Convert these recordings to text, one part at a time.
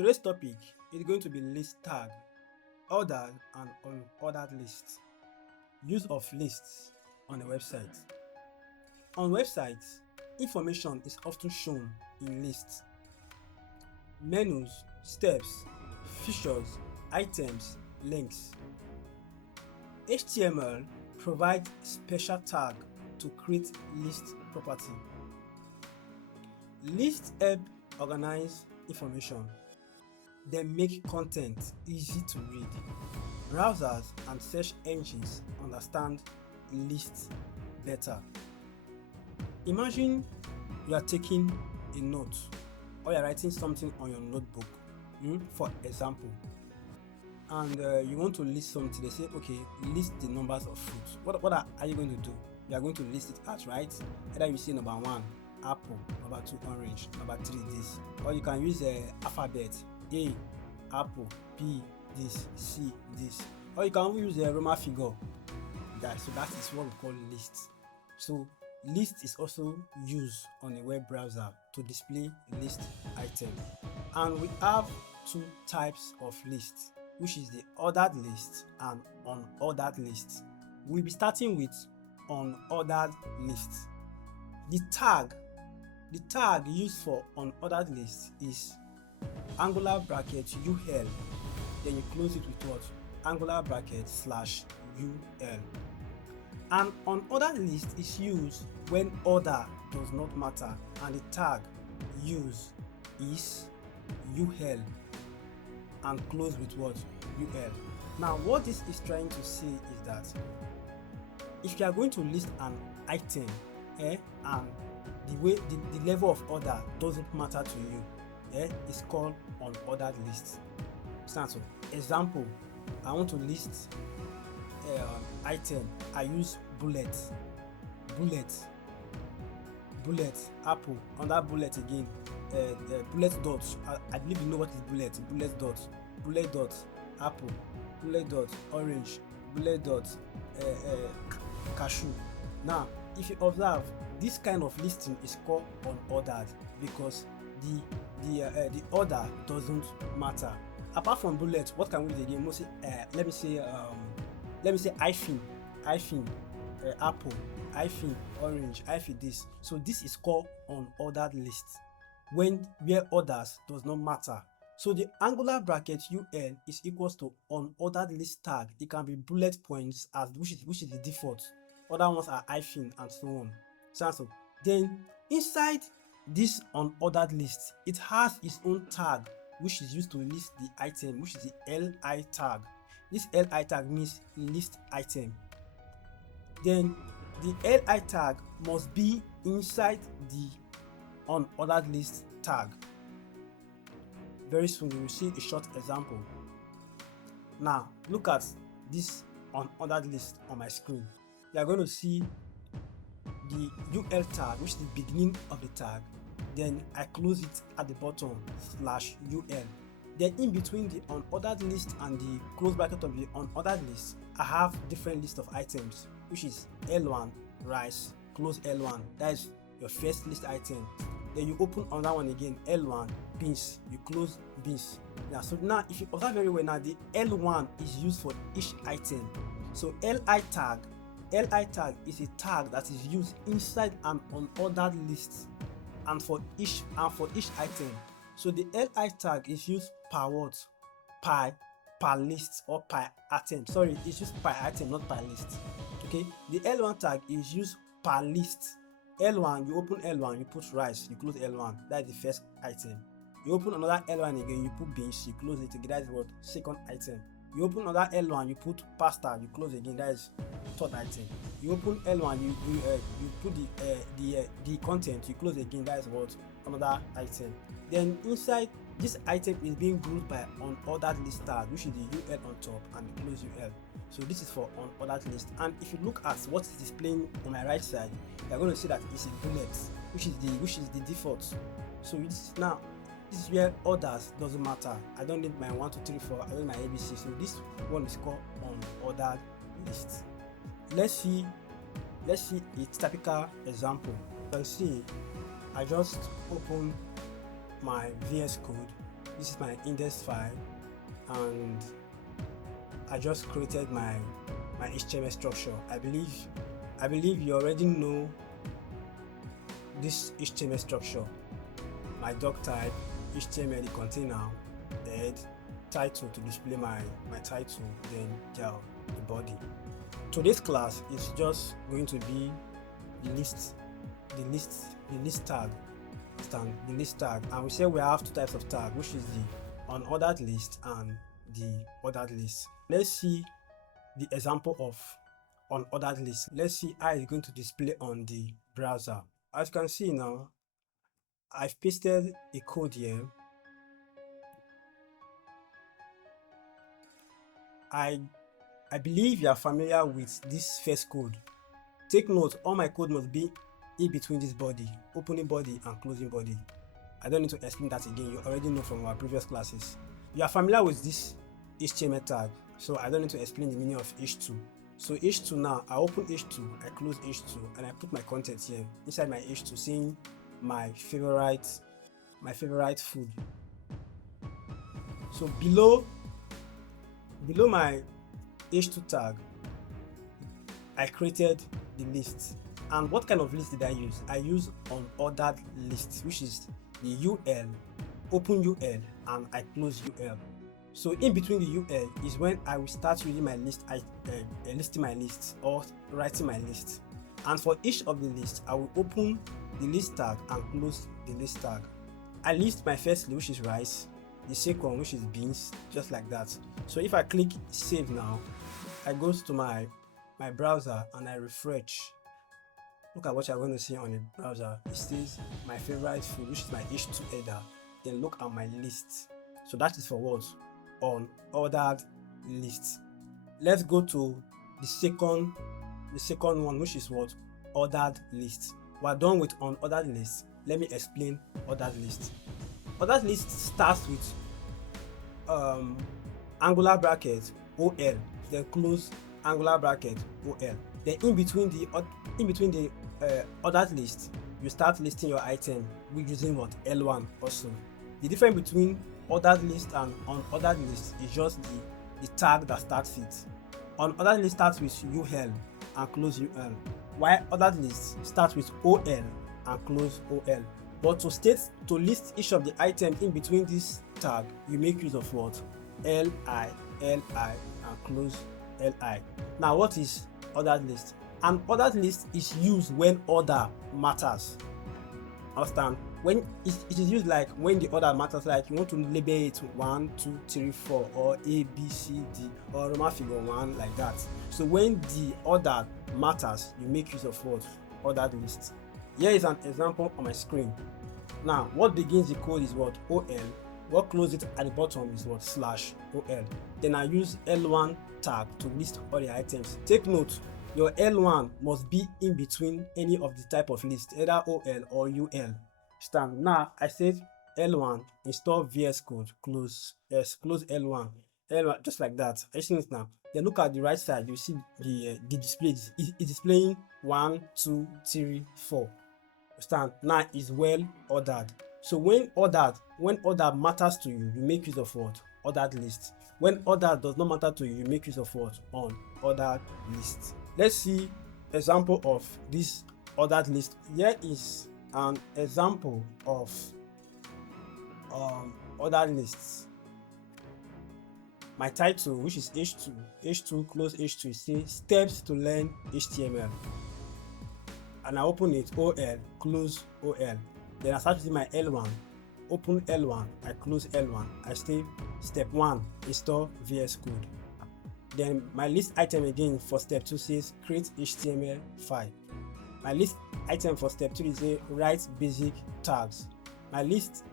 Today's topic is going to be list tag, ordered and unordered lists. Use of lists on a website. On websites, information is often shown in lists. Menus, steps, features, items, links. HTML provides special tag to create list property. Lists help organize information. They make content easy to read. Browsers and search engines understand lists better. Imagine you are taking a note or you're writing something on your notebook, for example, and you want to list something. They say, okay, list the numbers of fruits. What are you going to do? You are going to list it as, right? Either you say number 1, apple, number 2, orange, number 3, this. Or you can use the alphabet. A, apple, B, this, C, this. Or you can even use the Roman figure. So that is what we call lists. So list is also used on a web browser to display list item. And we have two types of lists, which is the ordered list and unordered list. We'll be starting with unordered list. The tag used for unordered list is angular bracket UL, then you close it with what? Angular bracket /UL. An unordered list is used when order does not matter and the tag used is UL and close with what? UL. Now what this is trying to say is that if you are going to list an item and the level of order doesn't matter to you, it's called unordered list. So example, I want to list item. I use bullet, apple. Under bullet again, bullet dots. I believe you know what is bullet dots, apple, bullet dots, orange, bullet dots, cashew. Now if you observe, this kind of listing is called unordered because the order doesn't matter. Apart from bullet, what can we do again? Let me say hyphen, apple, hyphen, orange, hyphen this. So this is called unordered list where orders does not matter. So the angular bracket UL is equals to unordered list tag. It can be bullet points which is the default. Other ones are hyphen and so on. So then inside this unordered list, it has its own tag which is used to list the item, which is the LI tag. This LI tag means list item. Then the LI tag must be inside the unordered list tag. Very soon you will see a short example. Now look at this unordered list on my screen. You are going to see the UL tag, which is the beginning of the tag. Then I close it at the bottom /UL. Then in between the unordered list and the close bracket of the unordered list, I have different list of items, which is L1 rice, close L1. That is your first list item. Then you open another one again, L1 beans, you close beans. Yeah, so now if you observe very well, now the L1 is used for each item. So LI tag is a tag that is used inside an unordered list and for each item. So the LI tag is used per what? Per list or per item. Sorry, it's used per item, not per list. Okay, the L1 tag is used per list. L1, you open L1, you put rice, you close L1. That is the first item. You open another L1 again, you put beans, you close it again. That is what? Second item. You open another L1, you put pasta, you close again. That is third item. You open L1, you put the content, you close again. That is what? Another item. Then inside this item is being grouped by unordered list tag, which is the UL on top and the close UL. So this is for unordered list. And if you look at what is displaying on my right side, you are going to see that it's a bullet, which is the default. So this is where orders doesn't matter. I don't need my 1, 2, 3, 4. I don't need my ABC. So this one is called unordered list. Let's see a typical example. You can see I just open my VS Code, This is my index file, and I just created my HTML structure. I believe you already know this HTML structure. My doc type, HTML, the container, head, title to display my title, then the body. Today's class is just going to be the list tag, and we say we have two types of tag, which is the unordered list and the ordered list. Let's see the example of unordered list. Let's see how it's going to display on the browser. As you can see now, I've pasted a code here. I believe you are familiar with this first code. Take note, all my code must be in between this body, opening body and closing body. I don't need to explain that again. You already know from our previous classes. You are familiar with this HTML tag, so I don't need to explain the meaning of h2. So h2 now, I open h2, I close h2, and I put my content here inside my h2, saying my favorite food. So below my h2 tag, I created the list. And what kind of list did I use? I use unordered list, which is the UL, open UL, and I close UL. So in between the UL is when I will start using my list, listing my list or writing my list. And for each of the lists, I will open the list tag and close the list tag. I list my first list, which is rice, the second, which is beans, just like that. So if I click save now, I go to my browser and I refresh. Look at what you're going to see on the browser. It says my favorite food, which is my h2 header. Then look at my list. So that is for what? Unordered list. Let's go to the second one, which is what? Ordered list. We're done with unordered list. Let me explain ordered list. Ordered list starts with angular bracket OL, then close angular bracket OL. Then in between the ordered list, you start listing your item using what? L1 also. The difference between ordered list and unordered list is just the tag that starts it. Unordered list starts with UL and close UL, while ordered list starts with OL and close OL. But to list each of the items in between this tag, you make use of what? LI, and close LI. Now, what is ordered list? An ordered list is used when order matters. Understand? When it is used like when the order matters, like you want to label it 1, 2, 3, 4, or A, B, C, D, or Roman figure 1, like that. So when the order matters, you make use of what? Ordered list. Here is an example on my screen. Now, what begins the code is what? OL. What closes it at the bottom is what? /OL. Then I use L1 tag to list all the items. Take note, your L1 must be in between any of the type of list, either OL or UL. Stand. Now I said L1, install VS Code, close L1, just like that. I see it now. Then look at the right side, you see the display is displaying 1, 2, 3, 4. Stand. Now is well ordered. So when order matters to you, you make use of what? Ordered list. When order does not matter to you, you make use of what? Unordered list. Let's see example of this ordered list. Here is an example of ordered lists. My title, which is h2, close h2, says steps to learn HTML. And I open it, OL, close OL. Then I start using my L1, open L1, I close L1. I stay step 1, install VS Code. Then my list item again for step 2 says create HTML file. My list item for step 3 is write basic tags. My list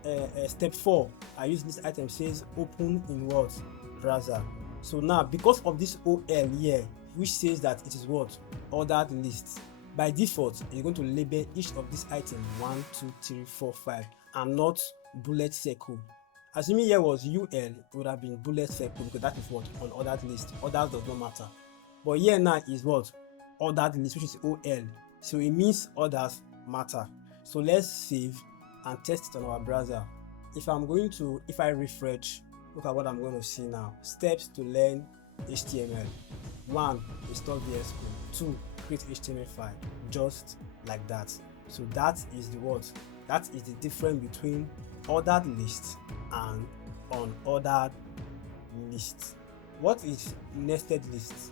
step 4, I use list item says open in what? Browser. So now because of this OL here, which says that it is what? Ordered list. By default, you're going to label each of these items 1, 2, 3, 4, 5 and not bullet circle. Assuming here was UL, it would have been bullet circle because that is what? Unordered list. Orders does not matter. But here now is what? Ordered list, which is OL. So it means orders matter. So let's save and test it on our browser. if I refresh, look at what I'm going to see now. Steps to learn HTML. 1, install VS Code. 2, create HTML file. Just like that. So that is the what? That is the difference between ordered list and unordered list. What is nested list?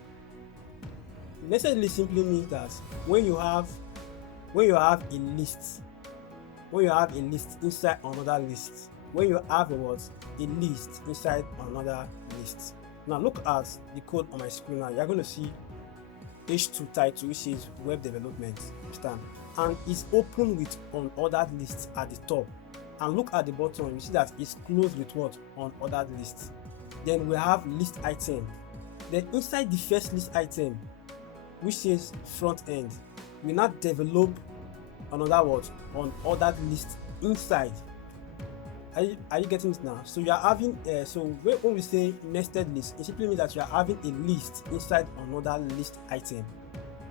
Nested list simply means that when you have a list, inside another list, when you have a list inside another list. Now look at the code on my screen now. You're going to see H2 title, which is web development, understand? And it's open with unordered lists at the top. And look at the bottom, you see that it's closed with what? Unordered list. Then we have list item. Then inside the first list item, which says front end, we now develop another what? Unordered list inside. Are you getting it now? So you are having so when we say nested list, it simply means that you are having a list inside another list item.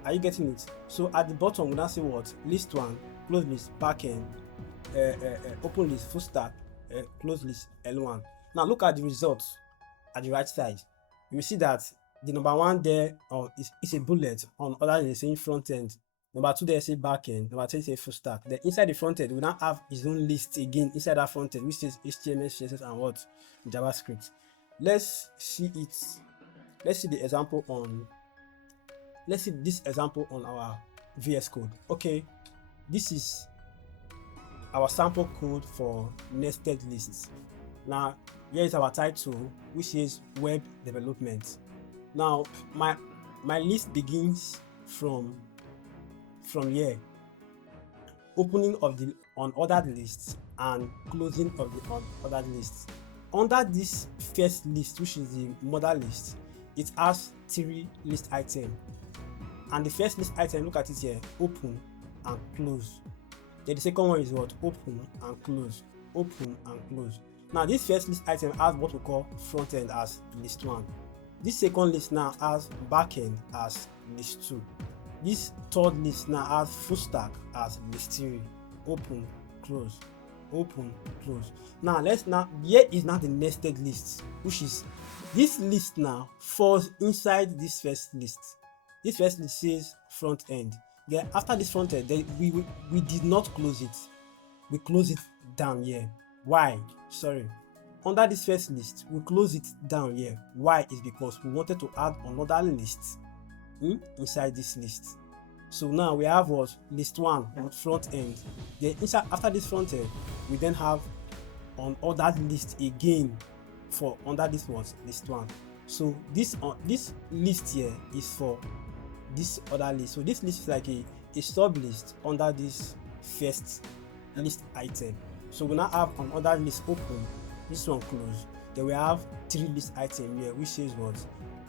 Are you getting it? So at the bottom we now say what? List 1, close list, backend, open list, full stack, close list, L1. Now look at the results at the right side. You will see that the number 1 there is a bullet on other than saying front end. Number 2 there say backend. Number 3 say full stack. Then inside the front end, we now have his own list again inside that front end, which says HTML, CSS, and what? JavaScript. Let's see it. Let's see the example on. Let's see this example on our VS Code. Okay, this is our sample code for nested lists. Now here is our title, which is web development. Now my list begins from here, opening of the unordered lists and closing of the unordered lists. Under this first list, which is the mother list, it has 3 list items. And the first list item, look at it here, open and close. Then the second one is what? Open and close, open and close. Now this first list item has what we call front end as list 1. This second list now has back end as list 2. This third list now has full stack as list 3. Open, close, open, close. Now here is now the nested list, which is this list now falls inside this first list. This first list says front end. Then after this front end, then we did not close it. We close it down here. Why? Sorry. Under this first list, we close it down here. Why? Is because we wanted to add another list inside this list. So now we have what? List 1 with front end. Then inside after this front end, we then have unordered list again for under this what? List 1. So this list here is for this other list. So this list is like a sub list under this first list item. So we now have another list open, this one close. Then we have 3 list item here, which says what?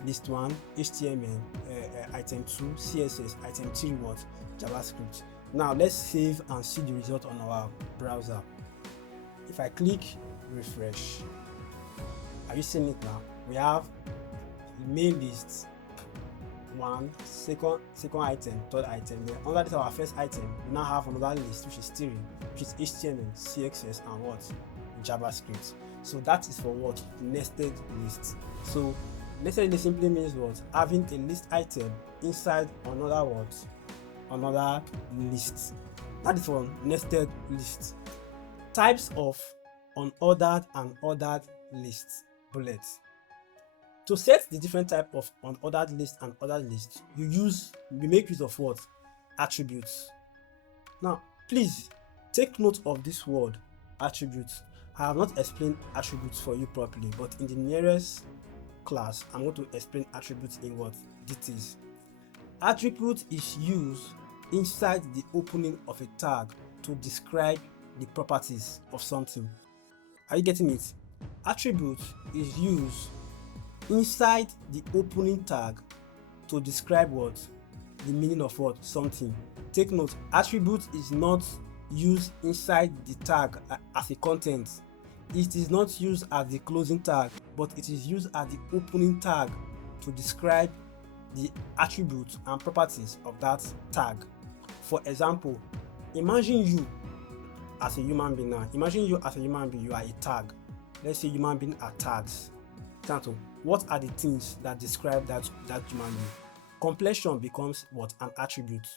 List 1 HTML, item 2 CSS, item 3 what? JavaScript. Now let's save and see the result on our browser. If I click refresh, are you seeing it now? We have main list 1, second item, third item. Then under this our first item, we now have another list which is 3, which is HTML, CSS, and what? JavaScript. So that is for what? Nested list. So nested list simply means what? Having a list item inside another what? Another list. That is for nested list. Types of unordered and ordered lists. Bullets. To set the different type of unordered list and ordered list, you make use of what? Attributes. Now, please take note of this word, attributes. I have not explained attributes for you properly, but in the nearest class, I'm going to explain attributes in what? Details. Attribute is used inside the opening of a tag to describe the properties of something. Are you getting it? Attribute is used inside the opening tag to describe what? The meaning of what? Something. Take note, attribute is not used inside the tag as a content. It is not used as the closing tag, but it is used as the opening tag to describe the attributes and properties of that tag. For example, imagine as a human being now. Imagine you as a human being, you are a tag. Let's say human being are tags. So what are the things that describe that human being? Complexion becomes what? An attribute.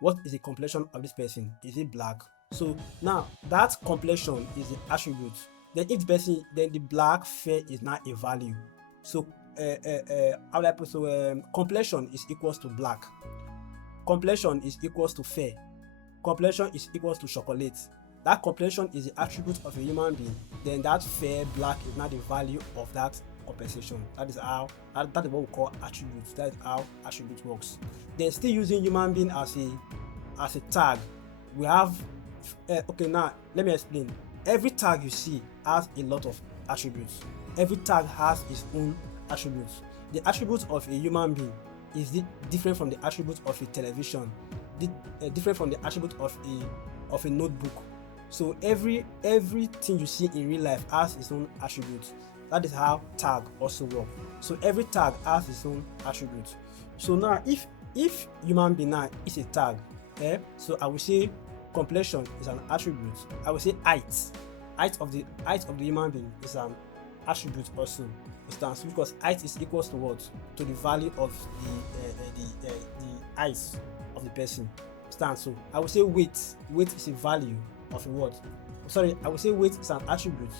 What is the complexion of this person? Is it black? So now that complexion is the attribute. Then if the person, then the black fair is not a value. So how do I put, so complexion is equals to black. Complexion is equals to fair. Complexion is equals to chocolate. That complexion is the attribute of a human being. Then that fair black is not the value of that compensation. That is how that is what we call attributes. That is how attribute works. Then still using human being as a tag, we have okay, now let me explain. Every tag you see has a lot of attributes. Every tag has its own attributes. The attributes of a human being is different from the attributes of a television, different from the attribute of a notebook. So everything you see in real life has its own attributes. That is how tag also work. So every tag has its own attributes. So now if human being now is a tag, so I will say complexion is an attribute. I will say height of the human being is an attribute also. Stands because height is equals to what? To the value of the eyes of the person. Stands. So I will say weight is a value of a what? Sorry, I will say weight is an attribute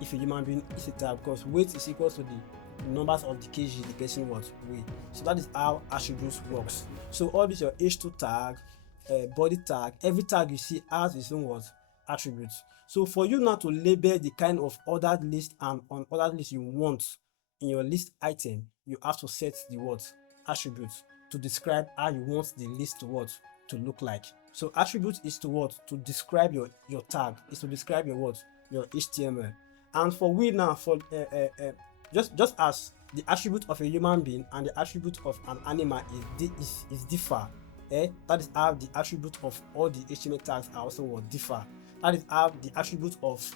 if a human being is a tag, because weight is equals to the numbers of the kg the person what weigh. So that is how attributes works. So all this your H2 tag, body tag, every tag you see has its own what? Attributes. So for you now to label the kind of ordered list and unordered list you want in your list item, you have to set the what? Attributes to describe how you want the list to what? To look like. So attribute is to what? To describe your tag, is to describe your what? Your HTML. And for we now, for just as the attribute of a human being and the attribute of an animal is differ, that is how the attribute of all the HTML tags are also what? Differ. That is how the attribute of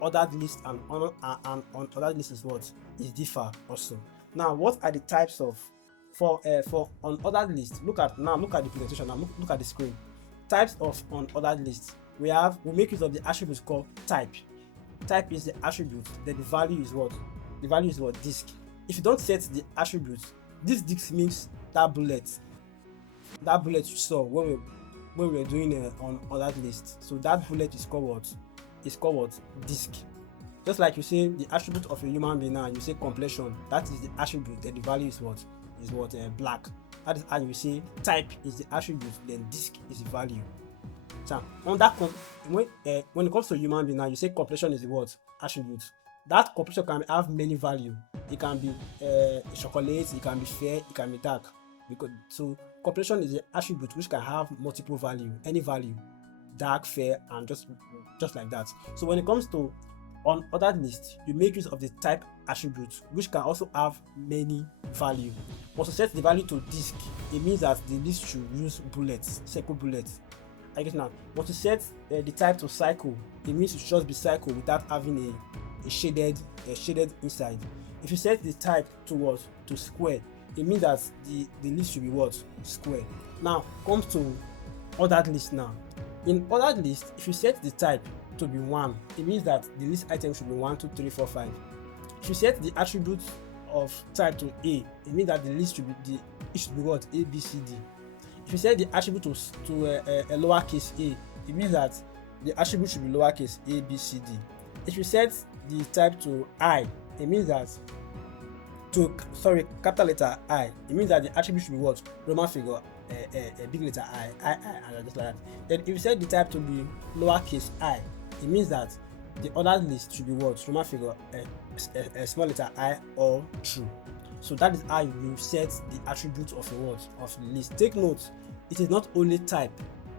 ordered list and unordered list is what? Is differ also. Now, what are the types of for unordered list? Look at the presentation. Now look at the screen. Types of unordered list. We make use of the attribute called type. Type is the attribute. Then the value is what? The value is what? Disk. If you don't set the attribute, this disk means that bullet you saw when we were doing on ordered list. So that bullet is called what? It's called what? Disk. Just like you say the attribute of a human being now, you say complexion. That is the attribute. Then the value is what? Is what? Black. That is how you say type is the attribute. Then disk is the value. So on that when it comes to human being now, you say complexion is the what? Attribute. That complexion can have many value. It can be chocolate, it can be fair, it can be dark. Because so complexion is the attribute which can have multiple value, any value, dark, fair, and just like that. So when it comes to unordered list, you make use of the type attribute which can also have many value. Once you set the value to disk, it means that the list should use bullets, circle bullets. I guess now. Once you set the type to cycle, it means it should just be cycle without having a shaded inside. If you set the type to what? To square, it means that the list should be what? Square. Now comes to ordered list now. In ordered list, if you set the type to be 1, it means that the list item should be 1, 2, 3, 4, 5. If you set the attribute of type to A, it means that the list should be what? A, B, C, D. If you set the attribute to a lowercase a, it means that the attribute should be lowercase a, b, c, d. If you set the type to I, it means that capital letter I, it means that the attribute should be what? Roman figure, a big letter I, and just like that. Then if you set the type to be lowercase I, it means that the ordered list should be what? Roman figure, a small letter I or true. So that is how you set the attribute of a word of the list. Take note, it is not only type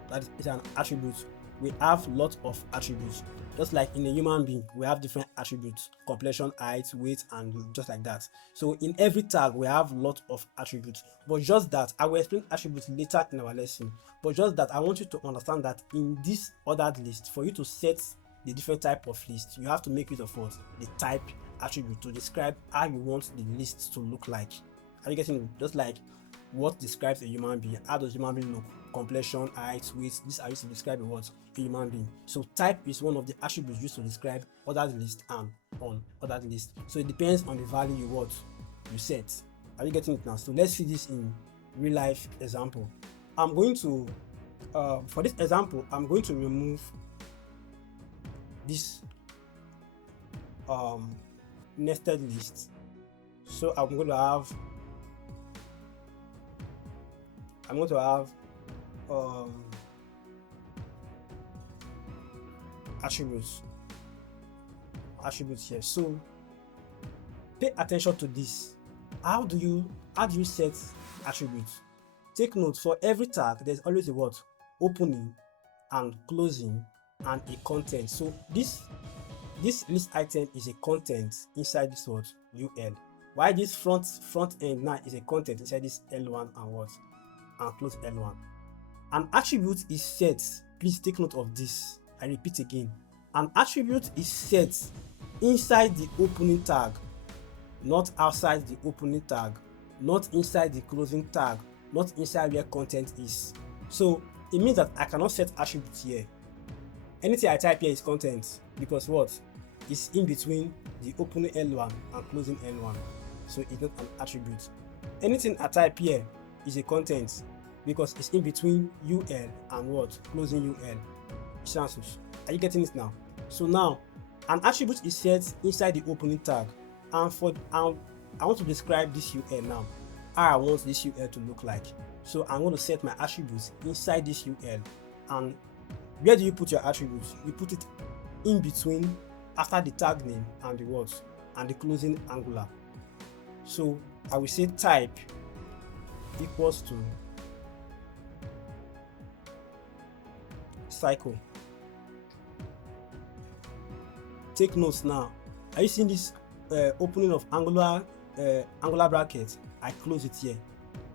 that is an attribute. We have lots of attributes. Just like in a human being, we have different attributes: complexion, height, weight, and just like that. So in every tag, we have lots of attributes. But just that, I will explain attributes later in our lesson. But just that, I want you to understand that in this ordered list, for you to set the different type of list, you have to make use of what? The type attribute to describe how you want the list to look like. Are you getting it? Just like what describes a human being? How does human being look? complexion, height, weight. These are used to describe what? A human being. So type is one of the attributes used to describe ordered list and unordered list. So it depends on the value you set. Are you getting it now? So let's see this in real life example. I'm going to for this example, I'm going to remove this nested list. So I'm going to have attributes here. So pay attention to this. How do you set attributes? Take note, for every tag there's always a what? Opening and closing and a content. So this list item is a content inside this what? UL. Why this front end now is a content inside this L1 and what? And close L1. An attribute is set. Please take note of this. I repeat again. An attribute is set inside the opening tag, not outside the opening tag, not inside the closing tag, not inside where content is. So it means that I cannot set attributes here. Anything I type here is content, because what? It's in between the opening L1 and closing L1. So it's not an attribute. Anything I type here is a content, because it's in between UL and what? Closing UL. Chances. Are you getting it now? So now an attribute is set inside the opening tag, and I want to describe this UL now. How I want this UL to look like. So I'm going to set my attributes inside this UL. And where do you put your attributes? You put it in between, after the tag name and the words and the closing angular. So I will say type equals to cycle. Take notes now. Are you seeing this opening of angular bracket? I close it here.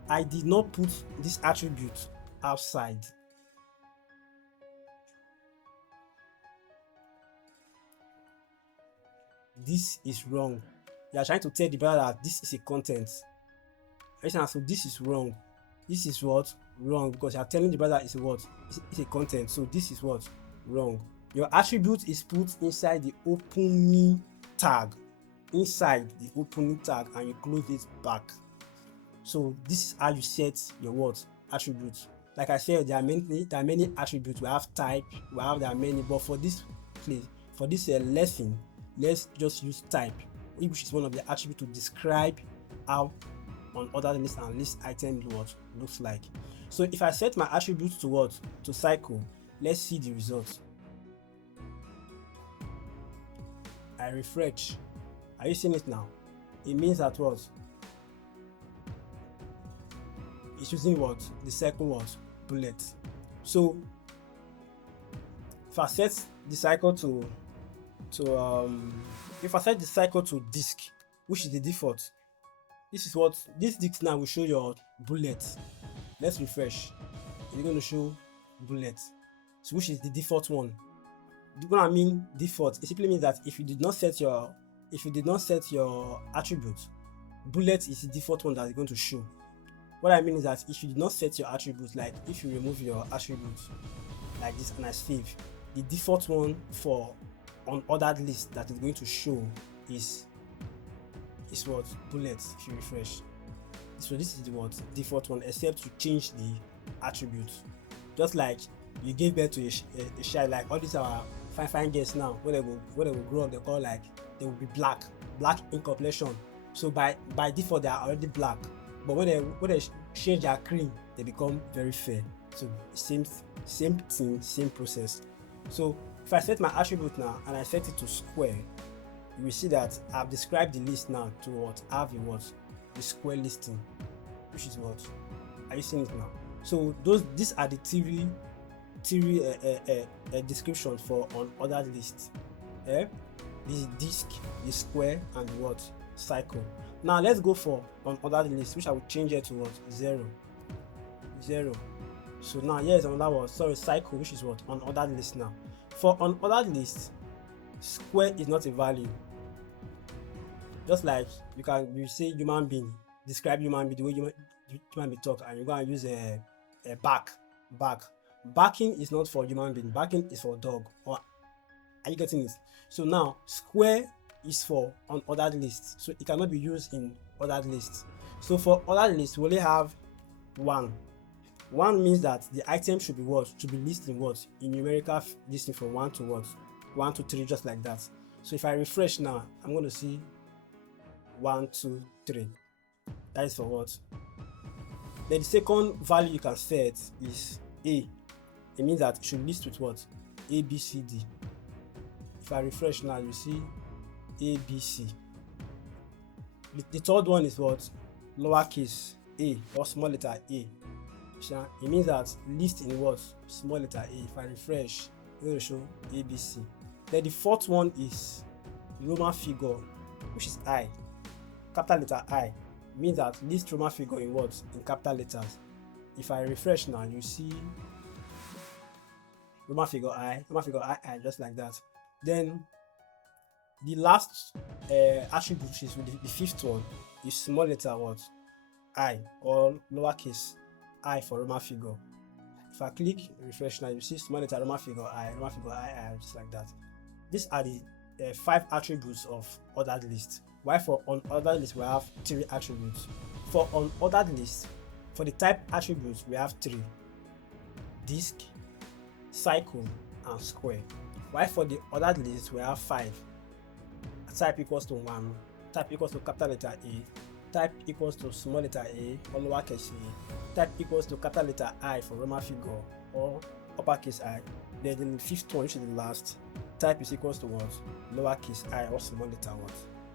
I did not put this attribute outside. This is wrong. You are trying to tell the browser that this is a content. So this is wrong. This is what? Wrong, because you are telling the browser it's a what? It's a content. So this is what? Wrong. Your attribute is put inside the opening tag. Inside the opening tag, and you close it back. So this is how you set your what? Attributes. Like I said, there are many attributes. We have type, there are many, but for this lesson, let's just use type, which is one of the attributes to describe how unordered list and list item looks like. So if I set my attributes to what? To cycle, let's see the results. I refresh. Are you seeing it now? It means that what? It's using what? The cycle what? Bullet. So if I set the cycle to disk, which is the default, this is what this disk now will show your bullet. Let's refresh. It's going to show bullet, so which is the default one. When I mean default, it simply means that if you did not set your attribute, bullet is the default one that is going to show. What I mean is that if you did not set your attributes, like if you remove your attributes like this and I save, the default one for unordered list that is going to show is what? Bullet. If you refresh, so this is the what? Default one, except you change the attributes. Just like you gave birth to a child, like all these are fine girls now, when they will grow up, they call like they will be black in complexion. So by default they are already black, but when they change their cream, they become very fair. So same thing, same process. So if I set my attribute now and I set it to square, you will see that I've described the list now to what? Have the square listing, which is what? Are you seeing it now? So these are the theory description for unordered list. This is disk, the square, and the what? Cycle. Now let's go for unordered list, which I will change it to what? 0. So now here is another one. Sorry, cycle, which is what? Unordered list. Now for unordered list, square is not a value. Just like you say human being, describe human being the way human being talk, and you're going to use a back. back. Backing is not for human being, backing is for dog. Or are you getting it? So now square is for unordered list, so it cannot be used in ordered list. So for ordered list we only have one. One means that the item should be what? Should be listed in what? In numerical listing from 1 to what? 1 to 3, just like that. So if I refresh now, I'm going to see 1, 2, 3. That is for what? Then the second value you can set is A. It means that it should list with what? A, B, C, D. If I refresh now, you see A, B, C. The third one is what? Lowercase a or small letter a. It means that list in what? Small letter a. If I refresh, it will show A, B, C. Then the fourth one is Roman figure, which is I. Capital letter I. It means that list Roman figure in what? In capital letters. If I refresh now, you see Roman figure I, just like that. Then the last attribute, which is the fifth one, is small letter what? I, or lowercase I for Roman figure. If I click refresh now, you see small letter Roman figure I, just like that. These are the 5 attributes of ordered list. While for unordered list we have 3 attributes. For unordered list, for the type attributes we have 3: disk, cycle, and square. While for the ordered list we have 5: type equals to 1, type equals to capital letter A, type equals to small letter a or lowercase a, type equals to capital letter I for Roman figure or uppercase I. Then the fifth one, which is the last, type is equals to what? Lowercase I or small letter what?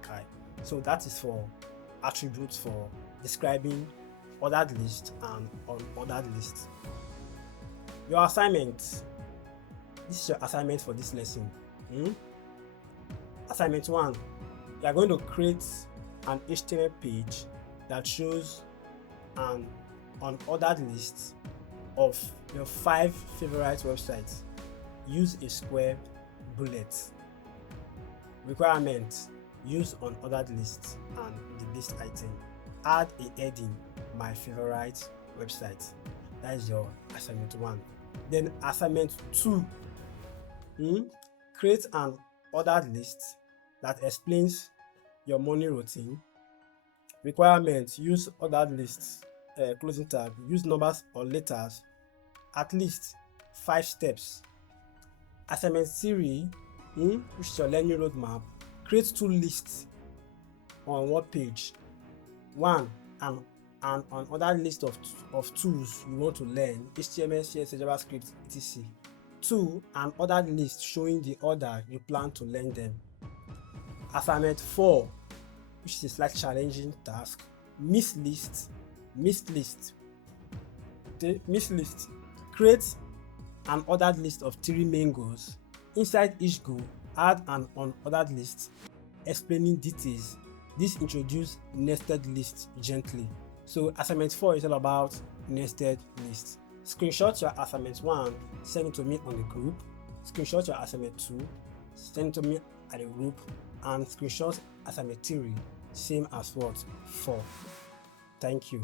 I. So that is for attributes for describing ordered list and unordered list. Your assignment. This is your assignment for this lesson. Assignment 1. You are going to create an HTML page that shows an unordered list of your 5 favorite websites. Use a square bullet. Requirement: use unordered list and the list item. Add a heading: my favorite website. That is your assignment 1. Then assignment 2. Create an ordered list that explains your morning routine. Requirement: use ordered lists, closing tag, use numbers or letters, at least 5 steps. Assignment 3, which is your learning roadmap. Create 2 lists on webpage. 1, an unordered list of tools you want to learn: HTML, CSS, JavaScript, etc. 2, an ordered list showing the order you plan to learn them. Assignment 4, which is a slightly challenging task: missed list. Create an ordered list of 3 main goals. Inside each goal, add an unordered list explaining details. This introduces nested lists gently. So assignment 4 is all about nested lists. Screenshot your assignment 1, send it to me on the group. Screenshot your assignment 2, send it to me at the group. And screenshot assignment 3, same as what? 4. Thank you.